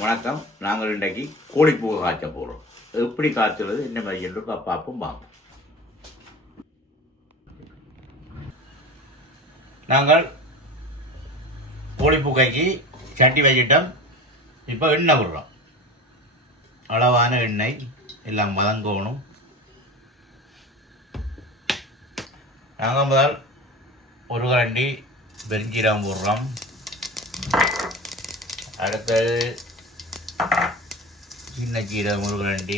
வணக்கம். நாங்கள் இன்றைக்கு கோழிப்பூவை காய்ச்ச போகிறோம். எப்படி காய்ச்சுறது என்ன மாதிரி என்று பார்ப்போம் வாங்க. நாங்கள் கோழிப்பூ காய்ச்சி சட்டி வச்சிட்டோம். இப்போ எண்ணெய் விடுறோம். அளவான எண்ணெய் எல்லாம் வதங்கணும். நாங்கள் முதல் ஒரு கரண்டி பெருஞ்சீரகம் போடுறோம். அடுத்தது சின்ன சீரகம் ஒரு கரண்டி,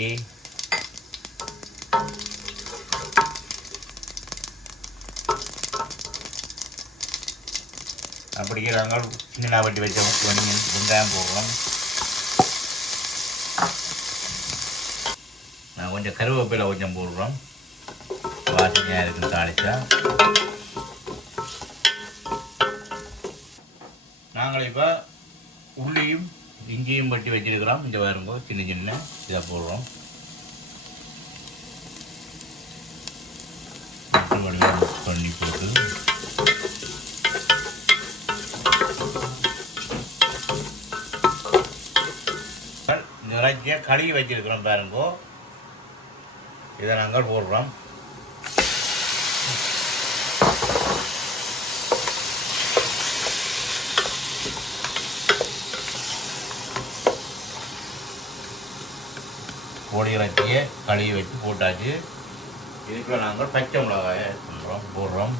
அப்படியே நாங்கள் சின்ன வட்டி வச்ச வெங்காயம் போடுறோம். நான் கொஞ்சம் கருவேப்பிலை கொஞ்சம் போடுறோம், வாசனையாக இருக்குன்னு தாளிச்சா. நாங்கள் இப்போ உள்ளியும் இஞ்சியும் பட்டி வச்சிருக்கிறோம். இங்கே வரும்போது சின்ன சின்ன இதை போடுறோம். மிக்ஸ் பண்ணி போட்டு நிறைய கழுவி வச்சிருக்கிறோம் பாருங்கோ. இதை நாங்கள் போடுறோம். கோழி இறைச்சியை கழுவி வச்சு போட்டாச்சு. இதுக்குள்ள நாங்கள் பச்சை மிளகாயை போடுறோம்.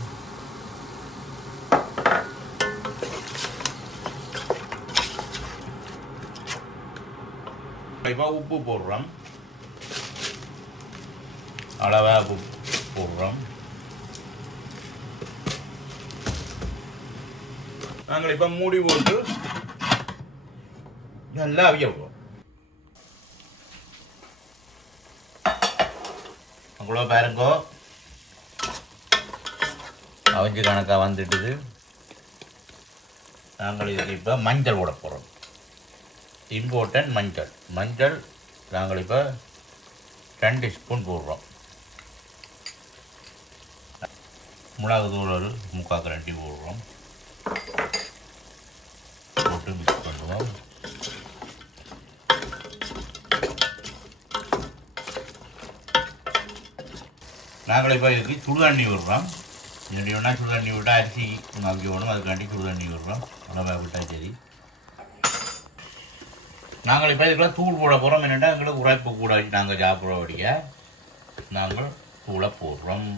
இப்போ உப்பு போடுறோம், அளவாக உப்பு போடுறோம். நாங்கள் இப்போ மூடி போட்டு நல்லா அவிய விடுவோம். அவ்வளோ பாருங்கோ, அவிஞ்சு கணக்காக வந்துட்டுது. நாங்கள் இதுக்கு இப்போ மஞ்சள் போட போகிறோம். இம்போர்ட்டன்ட் மஞ்சள் நாங்கள் இப்போ 2 ஸ்பூன் போடுறோம். மிளகு தூள் ஒரு 3/4 கரண்டி போடுறோம். போட்டு மிக்ஸ் பண்ணுவோம். நாங்கள் இப்போ இதுக்கு சுடுதண்ணி விடுறோம். இப்படி வேணால் சுடுதண்ணி விட்டால் அரிசி அவிக்க வேணும், அதுக்காண்டி சுடுதண்ணி விடுறோம். உடம்பை விட்டால் சரி. நாங்கள் இப்போ இதுக்கெல்லாம் தூள் போட போகிறோம். என்னென்னா எங்களுக்கு உரைப்பு கூட வச்சு நாங்கள் சாப்பிட்றபடியா நாங்கள் தூளை போடுறோம்.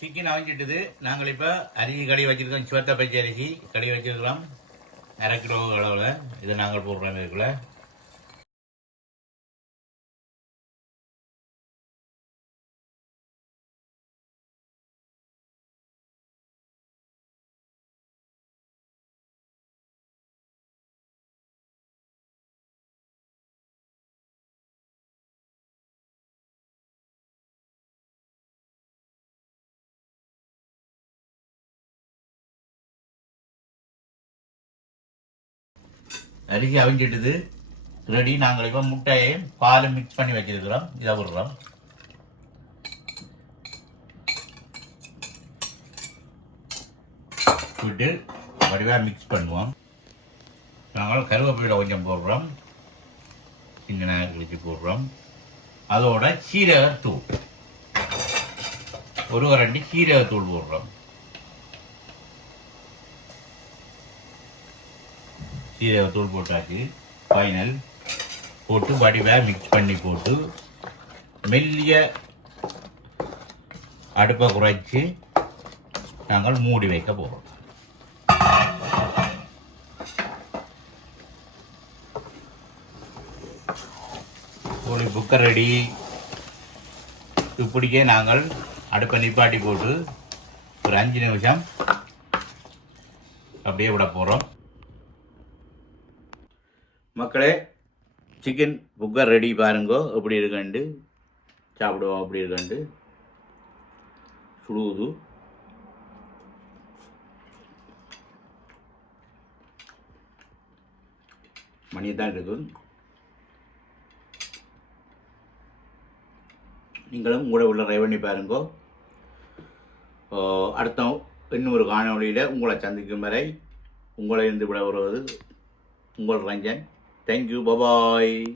சிக்கன் அவிஞ்சிட்டுது. நாங்கள் இப்போ அரிசி கடி வச்சுருக்கோம். சிவத்த பச்சை அரிசி கடி வச்சுருக்கிறோம் 1/2 கிலோ அளவில். இதை நாங்கள் போடுறோம். இதுக்குள்ள அரிசி அவிஞ்சிட்டுது ரெடி. நாங்கள் இப்போ முட்டையை பால் மிக்ஸ் பண்ணி வச்சிருக்கிறோம். இதை விடுறோம். விட்டு வடிவாக மிக்ஸ் பண்ணுவோம். நாங்கள் கருவேப்பிலை கொஞ்சம் போடுறோம், சின்ன கிழிச்சு போடுறோம். அதோட சீரகத்தூள் ஒரு கரண்டி சீரகத்தூள் போடுறோம். சீரகத்தூள் போட்டாச்சு. ஃபைனல் போட்டு வடிவாக மிக்ஸ் பண்ணி போட்டு மெல்லிய அடுப்பை குறைச்சி நாங்கள் மூடி வைக்க போகிறோம். கோழி புக்கை ரெடி. இப்படிக்கே நாங்கள் அடுப்பை நிப்பாட்டி போட்டு ஒரு 5 நிமிஷம் அப்படியே விட போகிறோம். மக்களே, சிக்கன் புக்கர் ரெடி பாருங்கோ. எப்படி இருக்கண்டு சாப்பிடுவோம். அப்படி இருக்கண்டு சுடுவது. மணி தான் இருக்குது. நீங்களும் உங்களோட உள்ள ட்ரை பண்ணி பாருங்கோ. அடுத்த இன்னும் ஒரு காணொளியில் உங்களை சந்திக்கும் வரை உங்களை இருந்து விட வருவது உங்கள் ரஞ்சன். Thank you, bye bye.